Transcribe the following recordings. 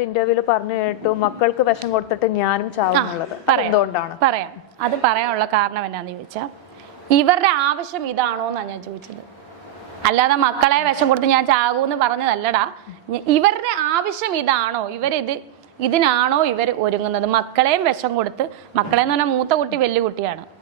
വേറൊരു ഇന്റർവ്യൂൽ പറഞ്ഞു കേട്ടു മക്കൾക്ക് വിഷം കൊടുത്തിട്ട് ഞാനും ചാവുന്നുള്ളത്. എന്തുകൊണ്ടാണ്? പറയാം. അത് പറയാനുള്ള കാരണം എന്നാന്ന് ചോദിച്ചാ ഇവരുടെ ആവശ്യം ഇതാണോ എന്നാണ് ഞാൻ ചോദിച്ചത്. അല്ലാതെ മക്കളെ വിഷം കൊടുത്ത് ഞാൻ ചാകൂന്ന് പറഞ്ഞതല്ലടാ. ഞ- ഇവരുടെ ആവശ്യം ഇതാണോ? ഇവരിത് ഇതിനാണോ ഇവർ ഒരുങ്ങുന്നത്? മക്കളെയും വിഷം കൊടുത്ത് മക്കളെന്ന് പറഞ്ഞാൽ മൂത്ത കുട്ടി വലിയ കുട്ടിയാണ്.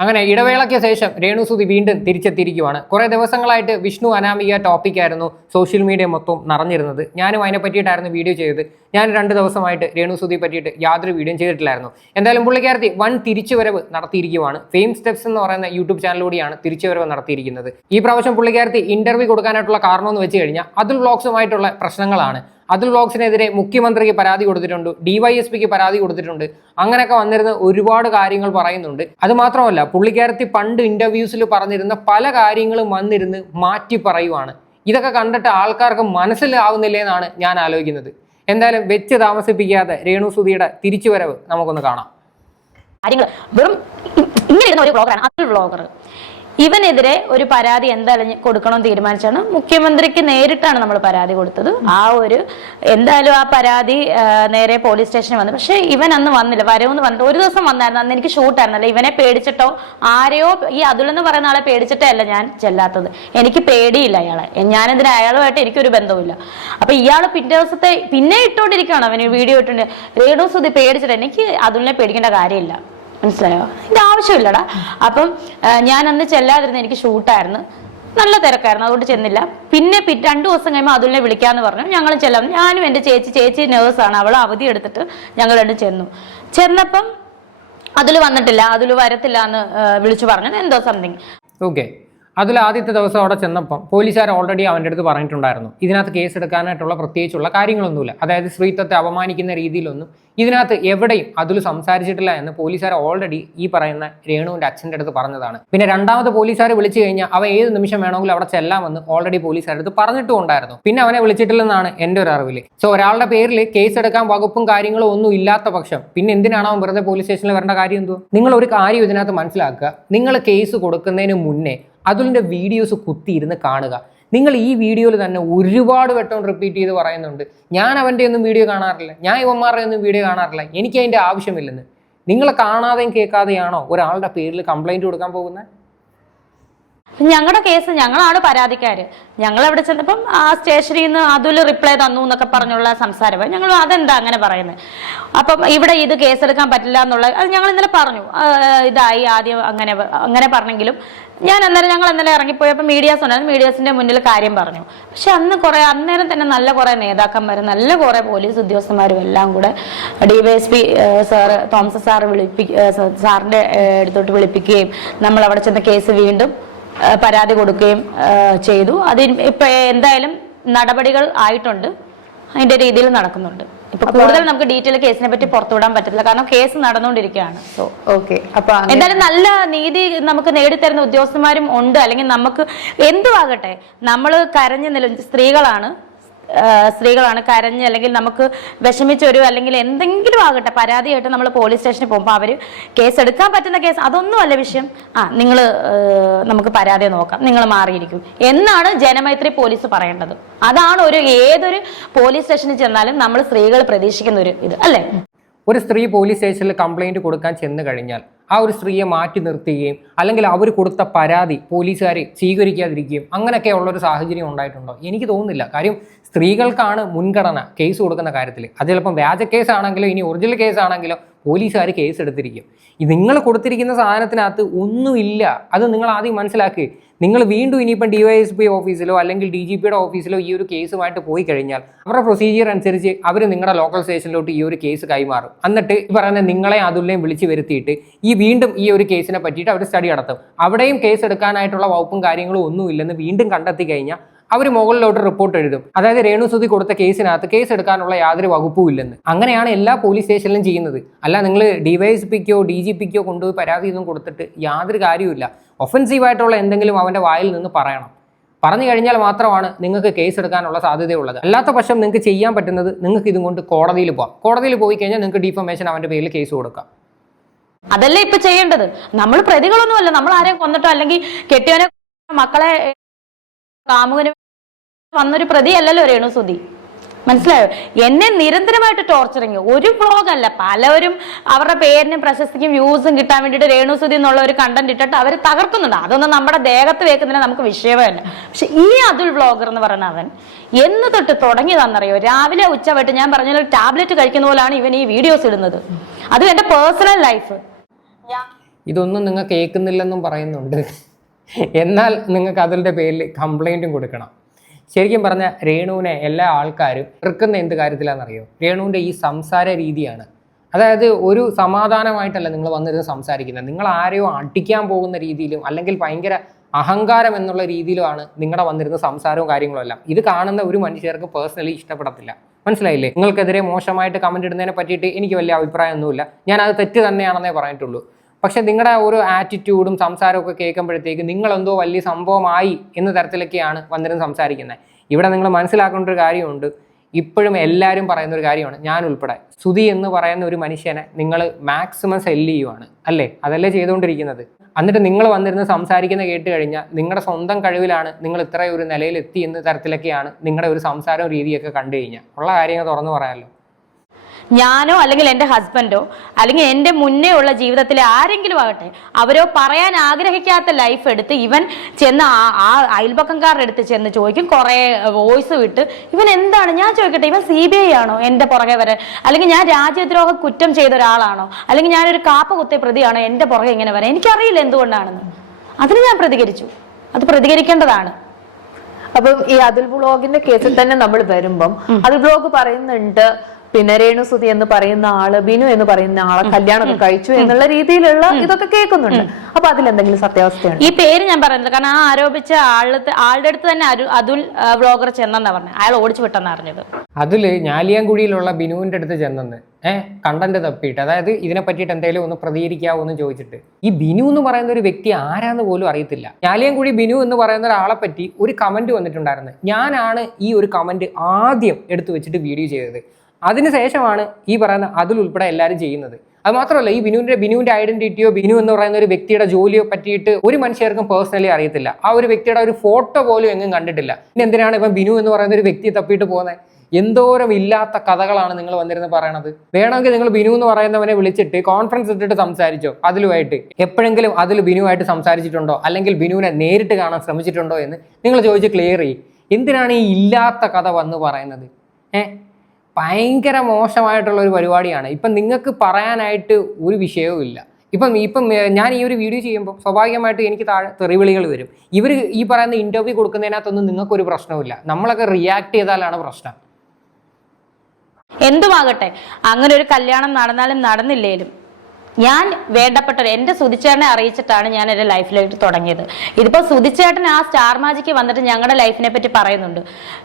അങ്ങനെ ഇടവേളയ്ക്ക് ശേഷം രേണുസുതി വീണ്ടും തിരിച്ചെത്തിയിരിക്കുവാണ്. കുറെ ദിവസങ്ങളായിട്ട് വിഷ്ണു അനാമിക ടോപ്പിക് ആയിരുന്നു സോഷ്യൽ മീഡിയ മൊത്തം നിറഞ്ഞിരുന്നത്. ഞാനും അതിനെ പറ്റിയിട്ടായിരുന്നു വീഡിയോ ചെയ്തത്. ഞാൻ രണ്ട് ദിവസമായിട്ട് രേണുസുതി പറ്റിയിട്ട് യാതൊരു വീഡിയോ ചെയ്തിട്ടില്ലായിരുന്നു. എന്തായാലും പുള്ളിക്കാരത്തി വൺ തിരിച്ചുവരവ് നടത്തിയിരിക്കുവാണ്. ഫെയിം സ്റ്റെപ്സ് എന്ന് പറയുന്ന യൂട്യൂബ് ചാനലിലൂടെയാണ് തിരിച്ചുവരവ് നടത്തിയിരിക്കുന്നത്. ഈ പ്രാവശ്യം പുള്ളിക്കാരത്തി ഇന്റർവ്യൂ കൊടുക്കാനായിട്ടുള്ള കാരണം എന്ന് വെച്ച് കഴിഞ്ഞാൽ അതുൽ വ്ളോഗ്സുമായിട്ടുള്ള പ്രശ്നങ്ങളാണ്. അതുൽ വ്ളോഗ്സിനെതിരെ മുഖ്യമന്ത്രിക്ക് പരാതി കൊടുത്തിട്ടുണ്ട് ഡിവൈഎസ്പിക്ക് പരാതി കൊടുത്തിട്ടുണ്ട്. അങ്ങനെയൊക്കെ വന്നിരുന്ന ഒരുപാട് കാര്യങ്ങൾ പറയുന്നുണ്ട്. അത് മാത്രമല്ല പുള്ളിക്കാരത്തി പണ്ട് ഇന്റർവ്യൂസിൽ പറഞ്ഞിരുന്ന പല കാര്യങ്ങളും വന്നിരുന്ന് മാറ്റി പറയുവാണ്. ഇതൊക്കെ കണ്ടിട്ട് ആൾക്കാർക്ക് മനസ്സിലാവുന്നില്ലേ എന്നാണ് ഞാൻ ആലോചിക്കുന്നത്. എന്തായാലും വെച്ച് താമസിപ്പിക്കാതെ രേണു സുധിയുടെ തിരിച്ചുവരവ് നമുക്കൊന്ന് കാണാം. കാര്യങ്ങൾ വെറും ഇങ്ങനെ ഒരു ബ്ലോഗറാണ് അതൊരു വ്ളോഗർ ഇവനെതിരെ ഒരു പരാതി എന്തായാലും കൊടുക്കണമെന്ന് തീരുമാനിച്ചാണ് മുഖ്യമന്ത്രിക്ക് നേരിട്ടാണ് നമ്മൾ പരാതി കൊടുത്തത്. ആ ഒരു എന്തായാലും ആ പരാതി നേരെ പോലീസ് സ്റ്റേഷനിൽ വന്നു. പക്ഷെ ഇവൻ അന്ന് വന്നില്ല. വരവെന്ന് പറഞ്ഞിട്ട് ഒരു ദിവസം വന്നായിരുന്നു. അന്ന് എനിക്ക് ഷൂട്ടായിരുന്നല്ലോ. ഇവനെ പേടിച്ചിട്ടോ? ആരെയോ ഈ അതുൽ എന്ന് പറയുന്ന ആളെ പേടിച്ചിട്ടേ അല്ല ഞാൻ ചെല്ലാത്തത്. എനിക്ക് പേടിയില്ല അയാളെ. ഞാനെന്തിനാ? അയാളുമായിട്ട് എനിക്കൊരു ബന്ധവുമില്ല. അപ്പൊ ഇയാൾ പിറ്റേ ദിവസത്തെ പിന്നെ ഇട്ടോണ്ടിരിക്കുകയാണ് അവന് വീഡിയോ ഇട്ടുണ്ട് രേണു ഇത് പേടിച്ചിട്ട് എനിക്ക് അതുലിനെ പേടിക്കേണ്ട കാര്യമില്ല. മനസ്സിലായോ? എന്റെ ആവശ്യമില്ലടാ. അപ്പം ഞാൻ അന്ന് ചെല്ലാതിരുന്ന എനിക്ക് ഷൂട്ടായിരുന്നു. നല്ല തിരക്കായിരുന്നു അതുകൊണ്ട് ചെന്നില്ല. പിന്നെ രണ്ടു ദിവസം കഴിയുമ്പോൾ അതുലിനെ വിളിക്കാന്ന് പറഞ്ഞു. ഞങ്ങൾ ചെല്ലാം ഞാനും എന്റെ ചേച്ചി ചേച്ചി നേഴ്സ് ആണ് അവൾ അവധി എടുത്തിട്ട് ഞങ്ങൾ രണ്ടും ചെന്നു. ചെന്നപ്പം അതിൽ വന്നിട്ടില്ല അതിൽ വരത്തില്ല എന്ന് വിളിച്ചു പറഞ്ഞു. എന്തോ സംതിങ്. ഓക്കെ അതിൽ ആദ്യത്തെ ദിവസം അവിടെ ചെന്നപ്പം പോലീസുകാർ ഓൾറെഡി അവന്റെ അടുത്ത് പറഞ്ഞിട്ടുണ്ടായിരുന്നു. ഇതിനകത്ത് കേസ് എടുക്കാനായിട്ടുള്ള പ്രത്യേകിച്ചുള്ള കാര്യങ്ങളൊന്നുമില്ല. അതായത് സ്ത്രീത്വത്തെ അപമാനിക്കുന്ന രീതിയിലൊന്നും ഇതിനകത്ത് എവിടെയും അതിൽ സംസാരിച്ചിട്ടില്ല എന്ന് പോലീസുകാർ ഓൾറെഡി ഈ പറയുന്ന രേണുവിന്റെ അച്ഛന്റെ അടുത്ത് പറഞ്ഞതാണ്. പിന്നെ രണ്ടാമത് പോലീസുകാർ വിളിച്ചു കഴിഞ്ഞാൽ അവ ഏത് നിമിഷം വേണമെങ്കിലും അവിടെ ചെല്ലാമെന്ന് ഓൾറെഡി പോലീസുകാരുടെ അടുത്ത് പറഞ്ഞിട്ടും ഉണ്ടായിരുന്നു. പിന്നെ അവനെ വിളിച്ചിട്ടില്ലെന്നാണ് എന്റെ ഒരു അറിവിൽ സോ ഒരാളുടെ പേരിൽ കേസ് എടുക്കാൻ വകുപ്പും കാര്യങ്ങളും ഒന്നും ഇല്ലാത്ത പക്ഷം പിന്നെ എന്തിനാണ് അവൻ വെറുതെ പോലീസ് സ്റ്റേഷനിൽ വരേണ്ട കാര്യം എന്തോ നിങ്ങൾ ഒരു കാര്യം ഇതിനകത്ത് മനസ്സിലാക്കുക. നിങ്ങൾ കേസ് കൊടുക്കുന്നതിന് മുന്നേ അതിന്റെ വീഡിയോസ് കുത്തിയിരുന്ന് കാണുക. നിങ്ങൾ ഈ വീഡിയോയിൽ തന്നെ ഒരുപാട് വട്ടം റിപ്പീറ്റ് ചെയ്ത് പറയുന്നുണ്ട്. ഞാൻ അവന്റെ ഒന്നും വീഡിയോ കാണാറില്ല. ഞാൻ ഇവന്മാരുടെ ഒന്നും വീഡിയോ കാണാറില്ല. എനിക്ക് അതിന്റെ ആവശ്യമില്ലെന്ന്. നിങ്ങളെ കാണാതെയും കേൾക്കാതെയാണോ ഒരാളുടെ പേരിൽ കംപ്ലൈന്റ് കൊടുക്കാൻ പോകുന്നത്? ഞങ്ങളുടെ കേസ് ഞങ്ങളാണ് പരാതിക്കാര്. ഞങ്ങൾ അവിടെ ചെന്നപ്പം ആ സ്റ്റേഷനിൽ നിന്ന് അതിൽ റിപ്ലൈ തന്നു എന്നൊക്കെ പറഞ്ഞുള്ള സംസാരമായി ഞങ്ങൾ അതെന്താ അങ്ങനെ പറയുന്നത് അപ്പം ഇവിടെ ഇത് കേസെടുക്കാൻ പറ്റില്ല എന്നുള്ള അത് ഞങ്ങൾ ഇന്നലെ പറഞ്ഞു. ഇതായി ആദ്യം അങ്ങനെ അങ്ങനെ പറഞ്ഞെങ്കിലും ഞാൻ അന്നേരം ഞങ്ങൾ ഇന്നലെ ഇറങ്ങിപ്പോയപ്പോൾ മീഡിയാസ് ഉണ്ടായിരുന്നു. മീഡിയാസിന്റെ മുന്നിൽ കാര്യം പറഞ്ഞു. പക്ഷെ അന്ന് കുറെ അന്നേരം തന്നെ നല്ല കുറെ നേതാക്കന്മാരും നല്ല കുറെ പോലീസ് ഉദ്യോഗസ്ഥന്മാരും എല്ലാം കൂടെ ഡിവൈഎസ്പി സാറ് തോമസ് സാറ് വിളിപ്പി സാറിന്റെ അടുത്തോട്ട് വിളിപ്പിക്കുകയും നമ്മൾ അവിടെ ചെന്ന കേസ് വീണ്ടും പരാതി കൊടുക്കുകയും ചെയ്തു. അത് ഇപ്പൊ എന്തായാലും നടപടികൾ ആയിട്ടുണ്ട്. അതിന്റെ രീതിയിൽ നടക്കുന്നുണ്ട്. ഇപ്പൊ കൂടുതൽ നമുക്ക് ഡീറ്റെയിൽ കേസിനെ പറ്റി പുറത്തുവിടാൻ പറ്റത്തില്ല. കാരണം കേസ് നടന്നുകൊണ്ടിരിക്കുകയാണ്. സോ ഓക്കെ അപ്പൊ എന്തായാലും നല്ല നീതി നമുക്ക് നേടിത്തരുന്ന ഉദ്യോഗസ്ഥന്മാരും ഉണ്ട്. അല്ലെങ്കിൽ നമുക്ക് എന്തുവാകട്ടെ നമ്മൾ കരഞ്ഞു നില സ്ത്രീകളാണ്. സ്ത്രീകളാണ് കരഞ്ഞ് അല്ലെങ്കിൽ നമുക്ക് വിഷമിച്ചൊരു അല്ലെങ്കിൽ എന്തെങ്കിലും ആകട്ടെ പരാതിയായിട്ട് നമ്മൾ പോലീസ് സ്റ്റേഷനിൽ പോകുമ്പോൾ അവർ കേസ് എടുക്കാൻ പറ്റുന്ന കേസ് അതൊന്നുമല്ല വിഷയം. ആ നിങ്ങൾ നമുക്ക് പരാതി നോക്കാം. നിങ്ങൾ മാറിയിരിക്കും. എന്നാണ് ജനമൈത്രി പോലീസ് പറയേണ്ടത്. അതാണ് ഒരു ഏതൊരു പോലീസ് സ്റ്റേഷനിൽ ചെന്നാലും നമ്മൾ സ്ത്രീകൾ പ്രതീക്ഷിക്കുന്ന ഒരു ഇത് അല്ലേ? ഒരു സ്ത്രീ പോലീസ് സ്റ്റേഷനിൽ കംപ്ലൈന്റ് കൊടുക്കാൻ ചെന്ന് കഴിഞ്ഞാൽ ആ ഒരു സ്ത്രീയെ മാറ്റി നിർത്തുകയും അല്ലെങ്കിൽ അവർ കൊടുത്ത പരാതി പോലീസുകാർ സ്വീകരിക്കാതിരിക്കുകയും അങ്ങനെയൊക്കെ ഉള്ള ഒരു സാഹചര്യം ഉണ്ടായിട്ടുണ്ടോ? എനിക്ക് തോന്നുന്നില്ല. കാര്യം സ്ത്രീകൾക്കാണ് മുൻഗണന കേസ് കൊടുക്കുന്ന കാര്യത്തിൽ അത് ചിലപ്പം വ്യാജ കേസാണെങ്കിലോ ഇനി ഒറിജിനൽ കേസാണെങ്കിലോ പോലീസുകാർ കേസ് എടുത്തിരിക്കും. നിങ്ങൾ കൊടുത്തിരിക്കുന്ന സാധനത്തിനകത്ത് ഒന്നുമില്ല. അത് നിങ്ങൾ ആദ്യം മനസ്സിലാക്കി. നിങ്ങൾ വീണ്ടും ഇനിയിപ്പം ഡി വൈ എസ് പി ഓഫീസിലോ അല്ലെങ്കിൽ ഡി ജി പിയുടെ ഓഫീസിലോ ഈ ഒരു കേസുമായിട്ട് പോയി കഴിഞ്ഞാൽ അവരുടെ പ്രൊസീജിയർ അനുസരിച്ച് അവർ നിങ്ങളുടെ ലോക്കൽ സ്റ്റേഷനിലോട്ട് ഈ ഒരു കേസ് കൈമാറും. എന്നിട്ട് ഈ പറയുന്ന നിങ്ങളെ അതുല്യം വിളിച്ച് വരുത്തിയിട്ട് ഈ വീണ്ടും ഈ ഒരു കേസിനെ പറ്റിയിട്ട് അവർ സ്റ്റഡി നടത്തും. അവിടെയും കേസ് എടുക്കാനായിട്ടുള്ള വകുപ്പും കാര്യങ്ങളും ഒന്നുമില്ലെന്ന് വീണ്ടും കണ്ടെത്തി കഴിഞ്ഞാൽ അവർ മുകളിലോട്ട് റിപ്പോർട്ട് എഴുതും. അതായത് രേണു സുധി കൊടുത്ത കേസിനകത്ത് കേസ് എടുക്കാനുള്ള യാതൊരു വകുപ്പും ഇല്ലെന്ന്. അങ്ങനെയാണ് എല്ലാ പോലീസ് സ്റ്റേഷനിലും ചെയ്യുന്നത്. അല്ല നിങ്ങൾ ഡിവൈഎസ്പിക്കോ ഡി ജി പിക്കോ കൊണ്ടുപോയി പരാതി ഒന്നും കൊടുത്തിട്ട് യാതൊരു കാര്യവുമില്ല ഒഫൻസീവായിട്ടുള്ള എന്തെങ്കിലും അവന്റെ വായിൽ നിന്ന് പറയണം. പറഞ്ഞു കഴിഞ്ഞാൽ മാത്രമാണ് നിങ്ങൾക്ക് കേസ് എടുക്കാനുള്ള സാധ്യതയുള്ളത്. അല്ലാത്ത പക്ഷം നിങ്ങൾക്ക് ചെയ്യാൻ പറ്റുന്നത് നിങ്ങൾക്ക് ഇതും കൊണ്ട് കോടതിയിൽ പോകാം കോടതിയിൽ പോയി കഴിഞ്ഞാൽ നിങ്ങൾക്ക് ഡിഫമേഷൻ അവന്റെ പേരിൽ കേസ് കൊടുക്കാം. അതല്ലേ ഇപ്പൊ ചെയ്യേണ്ടത്? നമ്മൾ പ്രതികളൊന്നുമല്ല. നമ്മൾ ആരെയും കൊന്നിട്ടോ അല്ലെങ്കിൽ കെട്ടിയവനെ മക്കളെ കാമുകന് വന്നൊരു പ്രതി അല്ലല്ലോ രേണു സുധി. മനസ്സിലായോ? എന്നെ നിരന്തരമായിട്ട് ടോർച്ചറിങ് ഒരു വ്ളോഗ് അല്ല. പലവരും അവരുടെ പേരിനും പ്രശസ്തിക്കും വ്യൂസും കിട്ടാൻ വേണ്ടിയിട്ട് രേണുസുതി എന്നുള്ള ഒരു കണ്ടന്റ് ഇട്ടിട്ട് അവർ തകർക്കുന്നുണ്ട്. അതൊന്നും നമ്മുടെ ദേഹത്ത് വെക്കുന്നതിന് നമുക്ക് വിഷയമേ അല്ല. പക്ഷെ ഈ അതുൽ വ്ളോഗർ എന്ന് പറയുന്ന അവൻ എന്ന് തൊട്ട് തുടങ്ങിയതാണെന്നറിയോ? രാവിലെ ഉച്ചവട്ട് ഞാൻ പറഞ്ഞ ടാബ്ലറ്റ് കഴിക്കുന്ന പോലാണ് ഇവൻ ഈ വീഡിയോസ് ഇടുന്നത്. അതും എന്റെ പേഴ്സണൽ ലൈഫ് ഇതൊന്നും നിങ്ങൾ കേൾക്കുന്നില്ലെന്നും പറയുന്നുണ്ട്. എന്നാൽ നിങ്ങൾക്ക് അതിന്റെ പേരിൽ കംപ്ലൈന്റും കൊടുക്കണം. ശരിക്കും പറഞ്ഞ രേണുവിനെ എല്ലാ ആൾക്കാരും എതിർക്കുന്ന എന്ത് കാര്യത്തിലാണെന്നറിയോ? രേണുവിന്റെ ഈ സംസാര രീതിയാണ്. അതായത് ഒരു സമാധാനമായിട്ടല്ല നിങ്ങൾ വന്നിരുന്ന് സംസാരിക്കുന്നത്. നിങ്ങൾ ആരെയോ അടിക്കാൻ പോകുന്ന രീതിയിലും അല്ലെങ്കിൽ ഭയങ്കര അഹങ്കാരം എന്നുള്ള രീതിയിലുമാണ് നിങ്ങളുടെ വന്നിരുന്ന സംസാരവും കാര്യങ്ങളും എല്ലാം. ഇത് കാണുന്ന ഒരു മനുഷ്യർക്ക് പേഴ്സണലി ഇഷ്ടപ്പെടത്തില്ല. മനസ്സിലായില്ലേ? നിങ്ങൾക്കെതിരെ മോശമായിട്ട് കമന്റ് ഇടുന്നതിനെ പറ്റിയിട്ട് എനിക്ക് വലിയ അഭിപ്രായമൊന്നുമില്ല. ഞാൻ അത് തെറ്റ് തന്നെയാണെന്നേ പറഞ്ഞിട്ടുള്ളൂ. പക്ഷെ നിങ്ങളുടെ ഒരു ആറ്റിറ്റ്യൂഡും സംസാരവും ഒക്കെ കേൾക്കുമ്പോഴത്തേക്ക് നിങ്ങളെന്തോ വലിയ സംഭവമായി എന്ന തരത്തിലൊക്കെയാണ് വന്നിരുന്ന് സംസാരിക്കുന്നത്. ഇവിടെ നിങ്ങൾ മനസ്സിലാക്കേണ്ട ഒരു കാര്യമുണ്ട്. ഇപ്പോഴും എല്ലാവരും പറയുന്ന ഒരു കാര്യമാണ്. ഞാൻ ഉൾപ്പെടെ സുതി എന്ന് പറയുന്ന ഒരു മനുഷ്യനെ നിങ്ങൾ മാക്സിമം സെല്ല് ചെയ്യുവാണ്. അല്ലേ? അതല്ലേ ചെയ്തുകൊണ്ടിരിക്കുന്നത്. എന്നിട്ട് നിങ്ങൾ വന്നിരുന്ന് സംസാരിക്കുന്ന കേട്ട് കഴിഞ്ഞാൽ നിങ്ങളുടെ സ്വന്തം കഴിവിലാണ് നിങ്ങൾ ഇത്ര ഒരു നിലയിൽ എത്തി എന്ന തരത്തിലൊക്കെയാണ് നിങ്ങളുടെ ഒരു സംസാരം രീതിയൊക്കെ കണ്ടു കഴിഞ്ഞാൽ. ഉള്ള കാര്യങ്ങൾ തുറന്നു പറയാമല്ലോ. ഞാനോ അല്ലെങ്കിൽ എന്റെ ഹസ്ബൻഡോ അല്ലെങ്കിൽ എന്റെ മുന്നേ ഉള്ള ജീവിതത്തിലെ ആരെങ്കിലും ആകട്ടെ അവരോ പറയാൻ ആഗ്രഹിക്കാത്ത ലൈഫ് എടുത്ത് ഇവൻ ചെന്ന് ആ- ആ അയൽപക്കംകാരുടെ അടുത്ത് ചെന്ന് ചോദിക്കും കുറേ വോയിസ് വിട്ട് ഇവൻ എന്താണ്? ഞാൻ ചോദിക്കട്ടെ ഇവൻ സി ബി ഐ ആണോ എന്റെ പുറകെ വരെ? അല്ലെങ്കിൽ ഞാൻ രാജ്യദ്രോഹ കുറ്റം ചെയ്ത ഒരാളാണോ? അല്ലെങ്കിൽ ഞാനൊരു കാപ്പ കുത്തിയ പ്രതിയാണോ എന്റെ പുറകെ ഇങ്ങനെ വരാൻ എനിക്കറിയില്ല എന്തുകൊണ്ടാണെന്ന്. അതിന് ഞാൻ പ്രതികരിച്ചു. അത് പ്രതികരിക്കേണ്ടതാണ്. അപ്പം ഈ അതുൽ ബ്ലോഗിന്റെ കേസിൽ തന്നെ നമ്മൾ വരുമ്പം അതുൽ ബ്ലോഗ് പറയുന്നുണ്ട് പിന്നെ രേണുസുതി എന്ന് പറയുന്ന ആൾ ബിനു എന്ന് പറയുന്ന ആളെ കല്യാണമൊക്കെ കഴിച്ചു എന്നുള്ള രീതിയിലുള്ള ഇതൊക്കെ കേൾക്കുന്നുണ്ട്. അപ്പൊ അതിലെന്തെങ്കിലും സത്യാവസ്ഥയുണ്ട്? ഈ പേര് ഞാൻ പറയുന്നത് കാരണം ആ ആരോപിച്ച ആളുടെ ആളുടെ അടുത്ത് തന്നെ അതുൽ വ്ളോഗർ ചെന്നെന്നാ പറഞ്ഞത് അയാൾ ഓടിച്ചു വിട്ടെന്ന് അറിഞ്ഞത്. അതിൽ ഞാലിയാൻകുഴിയിലുള്ള ബിനുവിന്റെ അടുത്ത് ചെന്നെന്ന്. ഏഹ് കണ്ടന്റ് തപ്പിയിട്ട്. അതായത് ഇതിനെ പറ്റിയിട്ട് എന്തെങ്കിലും ഒന്ന് പ്രതികരിക്കാവോ എന്ന് ചോദിച്ചിട്ട്. ഈ ബിനു എന്ന് പറയുന്ന ഒരു വ്യക്തി ആരാന്ന് പോലും അറിയത്തില്ല. ഞാലിയാൻകുഴി ബിനു എന്ന് പറയുന്ന ഒരാളെ പറ്റി ഒരു കമന്റ് വന്നിട്ടുണ്ടായിരുന്നു. ഞാനാണ് ഈ ഒരു കമന്റ് ആദ്യം എടുത്തു വെച്ചിട്ട് വീഡിയോ ചെയ്തത്. അതിനുശേഷമാണ് ഈ പറയുന്ന അതിൽ ഉൾപ്പെടെ എല്ലാവരും ചെയ്യുന്നത്. അത് മാത്രമല്ല ഈ ബിനുവിന്റെ ബിനുവിന്റെ ഐഡന്റിറ്റിയോ ബിനു എന്ന് പറയുന്ന ഒരു വ്യക്തിയുടെ ജോലിയോ പറ്റിയിട്ട് ഒരു മനുഷ്യർക്കും പേഴ്സണലി അറിയത്തില്ല. ആ ഒരു വ്യക്തിയുടെ ഒരു ഫോട്ടോ പോലും എങ്ങും കണ്ടിട്ടില്ല. പിന്നെ എന്തിനാണ് ഇപ്പം ബിനു എന്ന് പറയുന്ന ഒരു വ്യക്തിയെ തപ്പിയിട്ട് പോകുന്നത് എന്തോരം ഇല്ലാത്ത കഥകളാണ് നിങ്ങൾ വന്നിരുന്ന് പറയണത്. വേണമെങ്കിൽ നിങ്ങൾ ബിനു എന്ന് പറയുന്നവനെ വിളിച്ചിട്ട് കോൺഫറൻസ് ഇട്ടിട്ട് സംസാരിച്ചോ അതിലുമായിട്ട്. എപ്പോഴെങ്കിലും അതിൽ ബിനുവായിട്ട് സംസാരിച്ചിട്ടുണ്ടോ? അല്ലെങ്കിൽ ബിനുവിനെ നേരിട്ട് കാണാൻ ശ്രമിച്ചിട്ടുണ്ടോ എന്ന് നിങ്ങൾ ചോദിച്ച് ക്ലിയർ ചെയ്യും. എന്തിനാണ് ഈ ഇല്ലാത്ത കഥ വന്ന് പറയുന്നത്? ഏഹ് ഭയങ്കര മോശമായിട്ടുള്ള ഒരു പരിപാടിയാണ്. ഇപ്പം നിങ്ങൾക്ക് പറയാനായിട്ട് ഒരു വിഷയവും ഇല്ല. ഇപ്പം ഇപ്പം ഞാൻ ഈ ഒരു വീഡിയോ ചെയ്യുമ്പോൾ സ്വാഭാവികമായിട്ട് എനിക്ക് താഴെ തെറിവിളികൾ വരും. ഇവർ ഈ പറയുന്ന ഇന്റർവ്യൂ കൊടുക്കുന്നതിനകത്തൊന്നും നിങ്ങൾക്കൊരു പ്രശ്നവുമില്ല. നമ്മളൊക്കെ റിയാക്ട് ചെയ്താലാണ് പ്രശ്നം. എന്തുമാകട്ടെ? അങ്ങനെ ഒരു കല്യാണം നടന്നാലും നടന്നില്ലേലും ഞാൻ വേണ്ടപ്പെട്ട എന്റെ സുതിച്ചേട്ടനെ അറിയിച്ചിട്ടാണ് ഞാൻ എന്റെ ലൈഫിലേക്ക് തുടങ്ങിയത്. ഇതിപ്പോ സുതിച്ചേട്ടൻ ആ സ്റ്റാർ മാജിക്ക് വന്നിട്ട് ഞങ്ങളുടെ ലൈഫിനെ പറ്റി പറയുന്നുണ്ട്.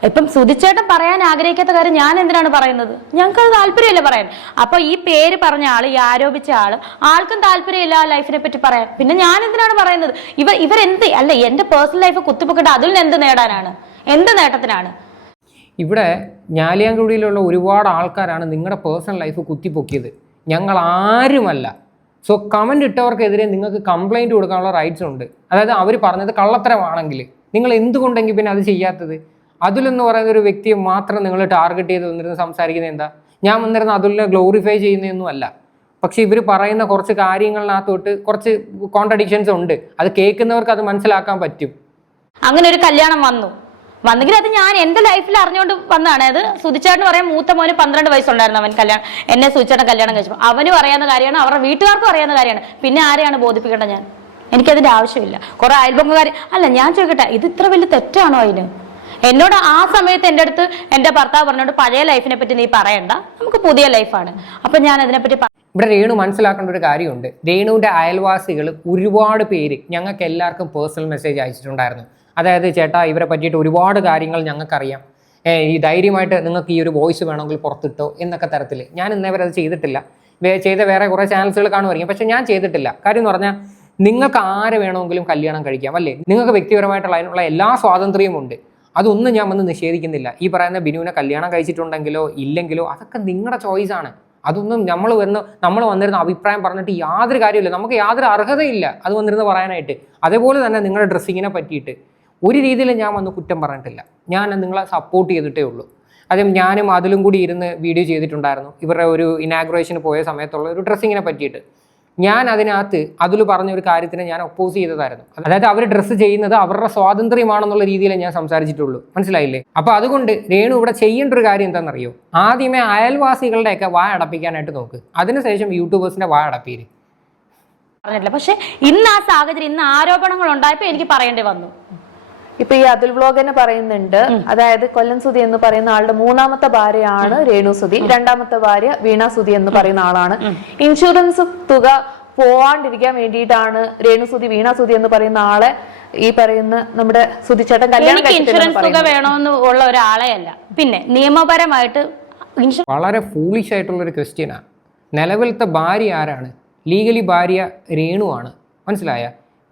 ഇപ്പം സുതിച്ചേട്ടൻ പറയാൻ ആഗ്രഹിക്കാത്ത കാര്യം ഞാൻ എന്തിനാണ് പറയുന്നത്? ഞങ്ങൾക്ക് അത് താല്പര്യമില്ല പറയാൻ? അപ്പൊ ഈ പേര് പറഞ്ഞ ആൾ ഈ ആരോപിച്ച ആൾ ആൾക്കും താല്പര്യമില്ല ആ ലൈഫിനെ പറ്റി പറയാൻ. പിന്നെ ഞാൻ എന്തിനാണ് പറയുന്നത്? ഇവർ ഇവരെന്ത് അല്ല എന്റെ പേഴ്സണൽ ലൈഫ് കുത്തിപ്പൊക്കിട്ട് അതിൽ നിന്ന് എന്ത് നേടാനാണ്? എന്ത് നേട്ടത്തിനാണ്? ഇവിടെ ഞാലിയാങ്കുടിയിലുള്ള ഒരുപാട് ആൾക്കാരാണ് നിങ്ങളുടെ പേഴ്സണൽ ലൈഫ് കുത്തിപ്പൊക്കിയത്. ഞങ്ങൾ ആരുമല്ല. സോ കമന്റ് ഇട്ടവർക്കെതിരെ നിങ്ങൾക്ക് കംപ്ലൈന്റ് കൊടുക്കാനുള്ള റൈറ്റ്സ് ഉണ്ട്. അതായത് അവർ പറഞ്ഞത് കള്ളത്തരമാണെങ്കിൽ നിങ്ങൾ എന്തുകൊണ്ടെങ്കിൽ പിന്നെ അത് ചെയ്യാത്തത്? അതുലെന്ന് പറയുന്ന ഒരു വ്യക്തിയെ മാത്രം നിങ്ങൾ ടാർഗറ്റ് ചെയ്ത് വന്നിരുന്ന് സംസാരിക്കുന്നത് എന്താ? ഞാൻ വന്നിരുന്ന അതുലിനെ ഗ്ലോറിഫൈ ചെയ്യുന്നതൊന്നും അല്ല. പക്ഷെ ഇവർ പറയുന്ന കുറച്ച് കാര്യങ്ങളിനകത്തോട്ട് കുറച്ച് കോൺട്രഡിക്ഷൻസ് ഉണ്ട്. അത് കേൾക്കുന്നവർക്ക് അത് മനസ്സിലാക്കാൻ പറ്റും. അങ്ങനെ ഒരു കല്യാണം വന്നു. വന്നെങ്കിൽ അത് ഞാൻ എന്റെ ലൈഫിൽ അറിഞ്ഞുകൊണ്ട് വന്നതാണ്. അത് സുധിച്ചേട്ടന് പറയാൻ മൂത്ത മോന് പന്ത്രണ്ട് വയസ്സുണ്ടായിരുന്നു അവൻ കല്യാണം എന്നെ സുധിച്ചേട്ടൻ കല്യാണം കഴിച്ചു അവനും അറിയാവുന്ന കാര്യമാണ് അവരുടെ വീട്ടുകാർക്കും അറിയാവുന്ന കാര്യമാണ്. പിന്നെ ആരെയാണ് ബോധിപ്പിക്കേണ്ടത് ഞാൻ? എനിക്കതിന്റെ ആവശ്യമില്ല. കുറെ അയൽപക്കക്കാർ അല്ല ഞാൻ ചോദിക്കട്ടെ ഇത് ഇത്ര വലിയ തെറ്റാണോ അതിന്? എന്നോട് ആ സമയത്ത് എന്റെ അടുത്ത് എന്റെ ഭർത്താവ് പറഞ്ഞോണ്ട് പഴയ ലൈഫിനെ പറ്റി നീ പറയണ്ട. നമുക്ക് പുതിയ ലൈഫാണ്. അപ്പൊ ഞാൻ അതിനെപ്പറ്റി പറ്റി ഇവിടെ രേണു മനസ്സിലാക്കേണ്ട ഒരു കാര്യമുണ്ട്. രേണുവിന്റെ അയൽവാസികൾ ഒരുപാട് പേര് ഞങ്ങൾക്ക് എല്ലാവർക്കും പേഴ്സണൽ മെസ്സേജ് അയച്ചിട്ടുണ്ടായിരുന്നു. അതായത് ചേട്ടാ ഇവരെ പറ്റിയിട്ട് ഒരുപാട് കാര്യങ്ങൾ ഞങ്ങൾക്കറിയാം. ഈ ധൈര്യമായിട്ട് നിങ്ങൾക്ക് ഈ ഒരു വോയിസ് വേണമെങ്കിൽ പുറത്തിട്ടോ എന്നൊക്കെ തരത്തിൽ ഞാൻ ഇന്നേവരെ അത് ചെയ്തിട്ടില്ല. ചെയ്ത വേറെ കുറേ ചാനൽസുകൾ കാണുമായിരിക്കും. പക്ഷേ ഞാൻ ചെയ്തിട്ടില്ല. കാര്യം എന്ന് പറഞ്ഞാൽ നിങ്ങൾക്ക് ആര് വേണമെങ്കിലും കല്യാണം കഴിക്കാം അല്ലേ? നിങ്ങൾക്ക് വ്യക്തിപരമായിട്ടുള്ള അതിനുള്ള എല്ലാ സ്വാതന്ത്ര്യവും ഉണ്ട്. അതൊന്നും ഞാൻ വന്ന് നിഷേധിക്കുന്നില്ല. ഈ പറയുന്ന ബിനുവിനെ കല്യാണം കഴിച്ചിട്ടുണ്ടെങ്കിലോ ഇല്ലെങ്കിലോ അതൊക്കെ നിങ്ങളുടെ ആണ്. അതൊന്നും നമ്മൾ വന്ന് നമ്മൾ വന്നിരുന്ന അഭിപ്രായം പറഞ്ഞിട്ട് യാതൊരു കാര്യമില്ല നമുക്ക് യാതൊരു അർഹതയില്ല. അത് വന്നിരുന്ന് പറയാനായിട്ട്. അതേപോലെ തന്നെ നിങ്ങളുടെ ഡ്രസ്സിങ്ങിനെ പറ്റിയിട്ട്. ഒരു രീതിയിൽ ഞാൻ വന്ന് കുറ്റം പറഞ്ഞിട്ടില്ല. ഞാൻ നിങ്ങളെ സപ്പോർട്ട് ചെയ്തിട്ടേ ഉള്ളൂ. അതും ഞാനും അതിലും കൂടി ഇരുന്ന് വീഡിയോ ചെയ്തിട്ടുണ്ടായിരുന്നു. ഇവരുടെ ഒരു ഇനാഗ്രേഷന് പോയ സമയത്തുള്ള ഒരു ഡ്രസ്സിങ്ങിനെ പറ്റിയിട്ട്. ഞാൻ അതിനകത്ത് അതിൽ പറഞ്ഞ ഒരു കാര്യത്തിനെ ഞാൻ ഒപ്പോസ് ചെയ്തതായിരുന്നു. അതായത് അവർ ഡ്രസ്സ് ചെയ്യുന്നത് അവരുടെ സ്വാതന്ത്ര്യമാണെന്നുള്ള രീതിയിൽ ഞാൻ സംസാരിച്ചിട്ടുള്ളൂ. മനസ്സിലായില്ലേ? അപ്പൊ അതുകൊണ്ട് രേണു ഇവിടെ ചെയ്യേണ്ട ഒരു കാര്യം എന്താണെന്നറിയോ ആദ്യമേ അയൽവാസികളുടെയൊക്കെ വായ അടപ്പിക്കാനായിട്ട് നോക്ക്. അതിനുശേഷം യൂട്യൂബേഴ്സിന്റെ വായ അടപ്പീര്. പറഞ്ഞിട്ടില്ല. പക്ഷെ ഇന്ന് ആ സാഹചര്യം ഇന്ന് ആരോപണങ്ങൾ ഉണ്ടായപ്പോ എനിക്ക് പറയേണ്ടി വന്നു. ഇപ്പൊ ഈ അതുൽ തന്നെ പറയുന്നുണ്ട്. അതായത് കൊല്ലം സുതി എന്ന് പറയുന്ന ആളുടെ മൂന്നാമത്തെ ഭാര്യയാണ് രേണു സുതി രണ്ടാമത്തെ ഭാര്യ വീണ സുതി എന്ന് പറയുന്ന ആളാണ്. ഇൻഷുറൻസ് തുക പോവാണ്ടിരിക്കാൻ വേണ്ടിയിട്ടാണ് രേണു സുതി വീണ സുതി എന്ന് പറയുന്ന ആളെ ഈ പറയുന്ന നമ്മുടെ സുതിച്ചേട്ടൻ കല്യാണം എനിക്ക് ഇൻഷുറൻസ് തുക വേണമെന്ന് ഉള്ള ഒരാളെ അല്ല. പിന്നെ നിയമപരമായിട്ട് ഇൻഷുറൻസ് വളരെ ഫൂളിഷ് ആയിട്ടുള്ള ഒരു ക്രിസ്ത്യനാ നിലവിലത്തെ ഭാര്യ ആരാണ്? ലീഗലി ഭാര്യ ആണ് മനസ്സിലായ?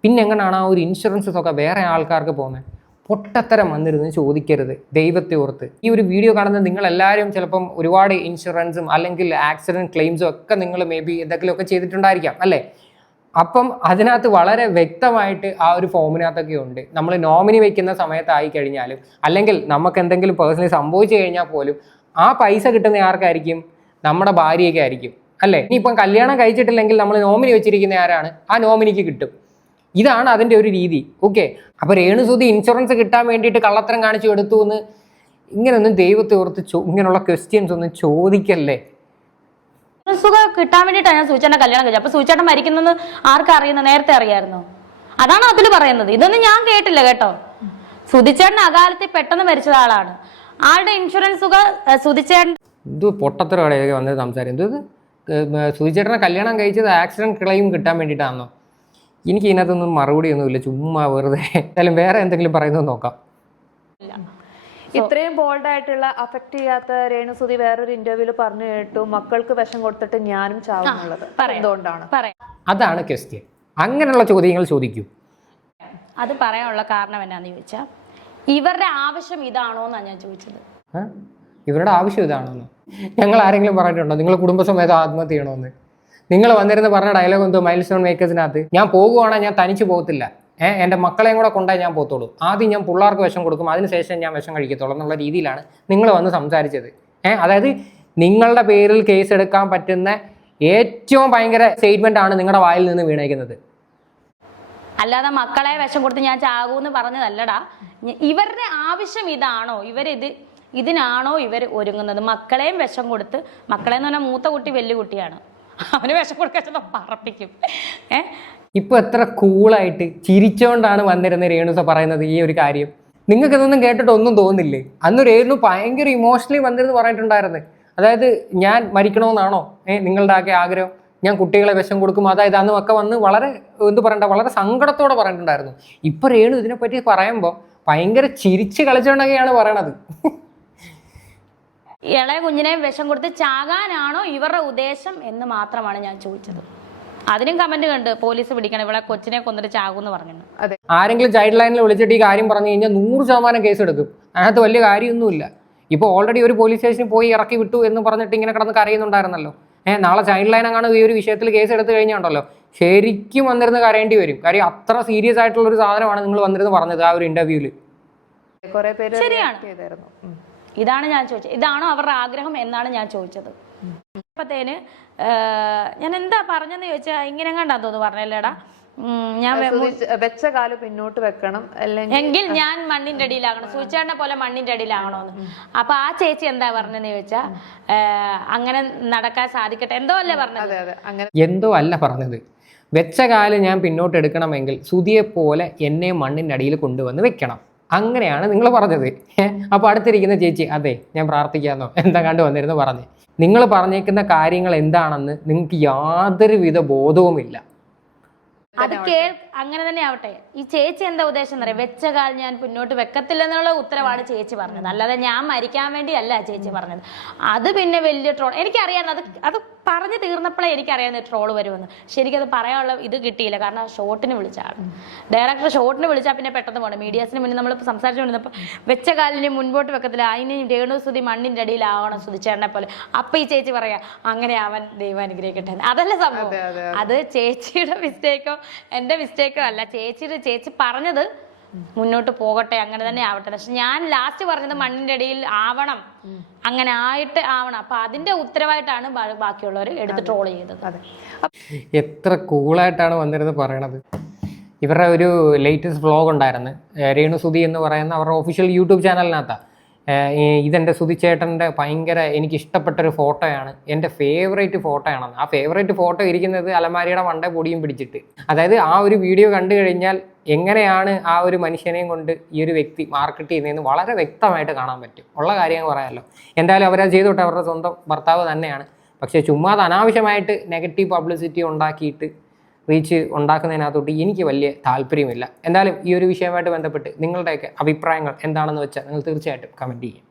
പിന്നെ എങ്ങനെയാണ് ആ ഒരു ഇൻഷുറൻസ് ഒക്കെ വേറെ ആൾക്കാർക്ക് പോകുന്നത് പൊട്ടത്തരം വന്നിരുന്ന് ചോദിക്കരുത്. ദൈവത്തെ ഓർത്ത്. ഈ ഒരു വീഡിയോ കാണുന്ന നിങ്ങൾ എല്ലാവരും ചിലപ്പം ഒരുപാട് ഇൻഷുറൻസും അല്ലെങ്കിൽ ആക്സിഡന്റ് ക്ലെയിംസും ഒക്കെ നിങ്ങൾ മേ ബി എന്തെങ്കിലുമൊക്കെ ചെയ്തിട്ടുണ്ടായിരിക്കാം അല്ലേ? അപ്പം അതിനകത്ത് വളരെ വ്യക്തമായിട്ട് ആ ഒരു ഫോമിനകത്തൊക്കെ ഉണ്ട്. നമ്മൾ നോമിനി വയ്ക്കുന്ന സമയത്തായി കഴിഞ്ഞാലും അല്ലെങ്കിൽ നമുക്ക് എന്തെങ്കിലും പേഴ്സണലി സംഭവിച്ചു കഴിഞ്ഞാൽ പോലും ആ പൈസ കിട്ടുന്ന ആർക്കായിരിക്കും? നമ്മുടെ ഭാര്യയൊക്കെ ആയിരിക്കും അല്ലേ? ഇനിയിപ്പം കല്യാണം കഴിച്ചിട്ടില്ലെങ്കിൽ നമ്മൾ നോമിനി വെച്ചിരിക്കുന്ന ആരാണ്? ആ നോമിനിക്ക് കിട്ടും. ഇതാണ് അതിന്റെ ഒരു രീതി. ഓക്കെ അപ്പോൾ രേണുസുതി ഇൻഷുറൻസ് കിട്ടാൻ വേണ്ടിയിട്ട് കള്ളത്തരം കാണിച്ചു എടുത്തു എന്ന് ഇങ്ങനെയൊന്നും ദൈവത്തെ ഓർത്ത് ഇങ്ങനെയുള്ള ക്വസ്റ്റ്യൻസ് ഒന്നും ചോദിക്കല്ലേ? തുക കിട്ടാൻ വേണ്ടിയിട്ടാണ് ഞാൻ സൂചന കല്യാണം കഴിച്ചത്. അപ്പൊ മരിക്കുന്നത് ആർക്കറിയുന്ന നേരത്തെ അറിയായിരുന്നു. അതാണ് അതിൽ പറയുന്നത്. ഇതൊന്നും ഞാൻ കേട്ടില്ല കേട്ടോ. സുധിച്ചേട്ടൻ അകാലത്തിൽ പെട്ടെന്ന് മരിച്ച ആളാണ്. ആളുടെ ഇൻഷുറൻസ് തുക സുധിച്ചേട്ടൻ ഇത് പൊട്ടത്തരോടെയൊക്കെ വന്നത് സംസാരം ഇത്? സുചേട്ടനെ കല്യാണം കഴിച്ചത് ആക്സിഡന്റ് ക്ലെയിം കിട്ടാൻ വേണ്ടിയിട്ടാണോ എനിക്ക് ഇതിനകത്തൊന്നും മറുപടി ഒന്നുമില്ല. ചുമ്മാ വെറുതെ. എന്തായാലും വേറെ എന്തെങ്കിലും പറയുന്നത് നോക്കാം. ഇത്രയും ബോൾഡ് ആയിട്ടുള്ള അഫക്ട് ചെയ്യാത്ത രേണുസുതി വേറൊരു ഇന്റർവ്യൂൽ പറഞ്ഞു കേട്ടു. മക്കൾക്ക് വിഷം കൊടുത്തിട്ട് ഞാനും ചാവുന്നുള്ളത്. എന്തുകൊണ്ടാണ്? അതാണ് ക്വസ്റ്റ്യൻ അങ്ങനെയുള്ള ചോദ്യങ്ങൾ ചോദിക്കൂ. അത് പറയാനുള്ള കാരണം എന്നാന്ന് ചോദിച്ചാൽ ഇവരുടെ ആവശ്യം ഇതാണോ എന്നാണ് ഞാൻ ചോദിച്ചത്? ഇവരുടെ ആവശ്യം ഇതാണോന്ന്? ഞങ്ങൾ ആരെങ്കിലും പറഞ്ഞിട്ടുണ്ടോ? നിങ്ങൾ കുടുംബസമേതം ആത്മഹത്യ ചെയ്യണമെന്ന് നിങ്ങൾ വന്നിരുന്ന് പറഞ്ഞ ഡയലോഗ് എന്തോ മൈൽ സ്റ്റോൺ മേക്കേഴ്സിനകത്ത് ഞാൻ പോകുവാണെങ്കിൽ ഞാൻ തനിച്ച് പോകത്തില്ല. ഏഹ് എന്റെ മക്കളെയും കൂടെ കൊണ്ടേ ഞാൻ പോത്തോളൂ ആദ്യം ഞാൻ പിള്ളേർക്ക് വിഷം കൊടുക്കും. അതിനുശേഷം ഞാൻ വിഷം കഴിക്കത്തുള്ളൂ എന്നുള്ള രീതിയിലാണ് നിങ്ങൾ വന്ന് സംസാരിച്ചത്. ഏഹ് അതായത് നിങ്ങളുടെ പേരിൽ കേസ് എടുക്കാൻ പറ്റുന്ന ഏറ്റവും ഭയങ്കര സ്റ്റേറ്റ്മെന്റ് ആണ് നിങ്ങളുടെ വായിൽ നിന്ന് വീണേക്കുന്നത്. അല്ലാതെ മക്കളെ വിഷം കൊടുത്ത് ഞാൻ ചാകൂന്ന് പറഞ്ഞതല്ലടാ. ഇവരുടെ ആവശ്യം ഇതാണോ? ഇവരിത് ഇതിനാണോ ഇവർ ഒരുങ്ങുന്നത്? മക്കളെയും വിഷം കൊടുത്ത് മക്കളെന്ന് പറഞ്ഞാൽ മൂത്ത കുട്ടി വലിയ കുട്ടിയാണ്. അവന് വിഷം കൊടുക്കാൻ പറപ്പിക്കും. ഏ? ഇപ്പൊ എത്ര കൂളായിട്ട് ചിരിച്ചോണ്ടാണ് വന്നിരുന്ന രേണുസ പറയുന്നത് ഈ ഒരു കാര്യം. നിങ്ങൾക്ക് ഇതൊന്നും കേട്ടിട്ട് ഒന്നും തോന്നില്ലേ? അന്ന് രേണു ഭയങ്കര ഇമോഷണലി വന്നിരുന്ന് പറഞ്ഞിട്ടുണ്ടായിരുന്നു. അതായത് ഞാൻ മരിക്കണമെന്നാണോ ഏ നിങ്ങളുടെ ആകെ ആഗ്രഹം. ഞാൻ കുട്ടികളെ വിഷം കൊടുക്കും. അതായത് അന്ന് ഒക്കെ വന്ന് വളരെ എന്ത് പറയണ്ട വളരെ സങ്കടത്തോടെ പറഞ്ഞിട്ടുണ്ടായിരുന്നു. ഇപ്പൊ രേണു ഇതിനെപ്പറ്റി പറയുമ്പോൾ ഭയങ്കര ചിരിച്ച് കളിച്ചുകൊണ്ടൊക്കെയാണ് പറയണത്. ഇളയ കുഞ്ഞിനെ വിഷം കൊടുത്ത് ചാകാനാണോ ഇവരുടെ ഉദ്ദേശം എന്ന് മാത്രമാണ് ഞാൻ ചോദിച്ചത്. അതിനും കമന്റ് കണ്ട് പോലീസ് പിടിക്കണം ഇവിടെ കൊച്ചിനെ കൊന്നിട്ട് ചാകൂന്ന് പറഞ്ഞു അതെ. ആരെങ്കിലും ചൈൽഡ് ലൈനിൽ വിളിച്ചിട്ട് ഈ കാര്യം പറഞ്ഞു കഴിഞ്ഞാൽ നൂറ് ശതമാനം കേസ് എടുക്കും. അതിനകത്ത് വലിയ കാര്യമൊന്നുമില്ല. ഇപ്പോൾ ഓൾറെഡി ഒരു പോലീസ് സ്റ്റേഷനിൽ പോയി ഇറക്കി വിട്ടു എന്ന് പറഞ്ഞിട്ട് ഇങ്ങനെ കിടന്ന് കരയുന്നുണ്ടായിരുന്നല്ലോ. ഏഹ് നാളെ ചൈൽഡ് ലൈൻ അങ്ങനെ ഈ ഒരു വിഷയത്തിൽ കേസ് എടുത്തു കഴിഞ്ഞുണ്ടല്ലോ. ശരിക്കും വന്നിരുന്ന് കരയേണ്ടി വരും. കാര്യം അത്ര സീരിയസ് ആയിട്ടുള്ള ഒരു സാധനമാണ് നിങ്ങൾ വന്നിരുന്ന് പറഞ്ഞത് ആ ഒരു ഇന്റർവ്യൂൽ കുറെ പേര് ശരിയാണ്. ഇതാണ് ഞാൻ ചോദിച്ചത്. ഇതാണോ അവരുടെ ആഗ്രഹം എന്നാണ് ഞാൻ ചോദിച്ചത്. അപ്പത്തേന് ഞാൻ എന്താ പറഞ്ഞെന്ന് ചോദിച്ചാൽ ഇങ്ങനെ കണ്ടാ തോന്നുന്നു പറഞ്ഞല്ലേടാ. ഞാൻ വെച്ച കാൽ പിന്നോട്ട് വെക്കണം. അല്ലെങ്കിൽ എങ്കിൽ ഞാൻ മണ്ണിന്റെ അടിയിലാകണം. സൂചേട്ടനെ പോലെ മണ്ണിന്റെ അടിയിലാകണമെന്ന് അപ്പൊ ആ ചേച്ചി എന്താ പറഞ്ഞെന്ന് ചോദിച്ചാ അങ്ങനെ നടക്കാൻ സാധിക്കട്ടെ. എന്തോ അല്ലേ പറഞ്ഞത്? അതെ അതെ അങ്ങനെ. എന്തോ അല്ല പറഞ്ഞത്. വെച്ച കാൽ ഞാൻ പിന്നോട്ട് എടുക്കണമെങ്കിൽ സുതിയെ പോലെ എന്നെ മണ്ണിന്റെ അടിയിൽ കൊണ്ടുവന്ന് വെക്കണം. അങ്ങനെയാണ് നിങ്ങൾ പറഞ്ഞത്. അപ്പോൾ അടുത്തിരിക്കുന്ന ചേച്ചി അതെ ഞാൻ പ്രാർത്ഥിക്കാമെന്നോ എന്താ കണ്ടു വന്നിരുന്നു പറഞ്ഞ്. നിങ്ങൾ പറഞ്ഞേക്കുന്ന കാര്യങ്ങൾ എന്താണെന്ന് നിങ്ങൾക്ക് യാതൊരുവിധ ബോധവുമില്ല. അത് കേൾ അങ്ങനെ തന്നെ ആവട്ടെ. ഈ ചേച്ചി എന്താ ഉദ്ദേശം എന്നറിയാം വെച്ച കാൽ ഞാൻ മുന്നോട്ട് വെക്കത്തില്ലെന്നുള്ള ഉത്തരവാണ് ചേച്ചി പറഞ്ഞത്. അല്ലാതെ ഞാൻ മരിക്കാൻ വേണ്ടിയല്ല ചേച്ചി പറഞ്ഞത്. അത് പിന്നെ വലിയ ട്രോൾ എനിക്കറിയാം അത് അത് പറഞ്ഞു തീർന്നപ്പോഴേ എനിക്കറിയാവുന്ന ട്രോൾ വരുമെന്ന്. ശരിക്കത് പറയാനുള്ള ഇത് കിട്ടിയില്ല. കാരണം ഷോട്ടിന് വിളിച്ചാണ് ആൾ ഡയറക്ടർ ഷോട്ടിന് വിളിച്ചാൽ പിന്നെ പെട്ടെന്ന് പോകണം മീഡിയാസിന് മുന്നേ നമ്മൾ സംസാരിച്ചുകൊണ്ടിരുന്നപ്പോൾ വെച്ച കാലിന് മുൻപോട്ട് വെക്കത്തില്ല. അതിന് രേണു സ്തുതി മണ്ണിന്റെ അടിയിലാവണം സ്തുതിച്ചേട്ടനെ പോലെ. അപ്പം ഈ ചേച്ചി പറയാ അങ്ങനെ അവൻ ദൈവം അനുഗ്രഹിക്കട്ടെ. അതല്ല സംഭവം. അത് ചേച്ചിയുടെ മിസ്റ്റേക്കോ എന്റെ മിസ്റ്റേക്കോ അല്ല ചേച്ചിയുടെ ചേച്ചി പറഞ്ഞത് മുന്നോട്ട് പോകട്ടെ അങ്ങനെ തന്നെ ആവട്ടെ. പക്ഷെ ഞാൻ ലാസ്റ്റ് പറഞ്ഞത് മണ്ണിന്റെ ഇടയിൽ ആവണം. അങ്ങനെ ആയിട്ട് ആവണം. അപ്പൊ അതിന്റെ ഉത്തരവായിട്ടാണ് ബാക്കിയുള്ളവർ എടുത്ത് ട്രോൾ ചെയ്തത്. അതെ. എത്ര കൂളായിട്ടാണ് വന്നിരുന്നത് പറയണത്. ഇവരുടെ ഒരു ലേറ്റസ്റ്റ് വ്ളോഗ് ഉണ്ടായിരുന്നു. രേണു സുധി എന്ന് പറയുന്ന അവരുടെ ഒഫീഷ്യൽ യൂട്യൂബ് ചാനലിനകത്താണ് ഇതെന്റെ സുതിച്ചേട്ടന്റെ ഭയങ്കര എനിക്ക് ഇഷ്ടപ്പെട്ട ഒരു ഫോട്ടോയാണ്. എന്റെ ഫേവറേറ്റ് ഫോട്ടോയാണ് ആ ഫേവറേറ്റ് ഫോട്ടോ ഇരിക്കുന്നത് അലമാരിയുടെ മണ്ട പൊടിയും പിടിച്ചിട്ട്. അതായത് ആ ഒരു വീഡിയോ കണ്ടു കഴിഞ്ഞാൽ എങ്ങനെയാണ് ആ ഒരു മനുഷ്യനെയും കൊണ്ട് ഈ ഒരു വ്യക്തി മാർക്കറ്റ് ചെയ്യുന്നതെന്ന് വളരെ വ്യക്തമായിട്ട് കാണാൻ പറ്റും. ഉള്ള കാര്യങ്ങൾ പറയാമല്ലോ എന്തായാലും അവരത് ചെയ്തോട്ടെ. അവരുടെ സ്വന്തം ഭർത്താവ് തന്നെയാണ്. പക്ഷേ ചുമ്മാ അത് അനാവശ്യമായിട്ട് നെഗറ്റീവ് പബ്ലിസിറ്റി ഉണ്ടാക്കിയിട്ട് റീച്ച് ഉണ്ടാക്കുന്നതിനകത്തോട്ട് എനിക്ക് വലിയ താല്പര്യമില്ല. എന്തായാലും ഈ ഒരു വിഷയമായിട്ട് ബന്ധപ്പെട്ട് നിങ്ങളുടെയൊക്കെ അഭിപ്രായങ്ങൾ എന്താണെന്ന് വെച്ചാൽ നിങ്ങൾ തീർച്ചയായിട്ടും കമന്റ് ചെയ്യും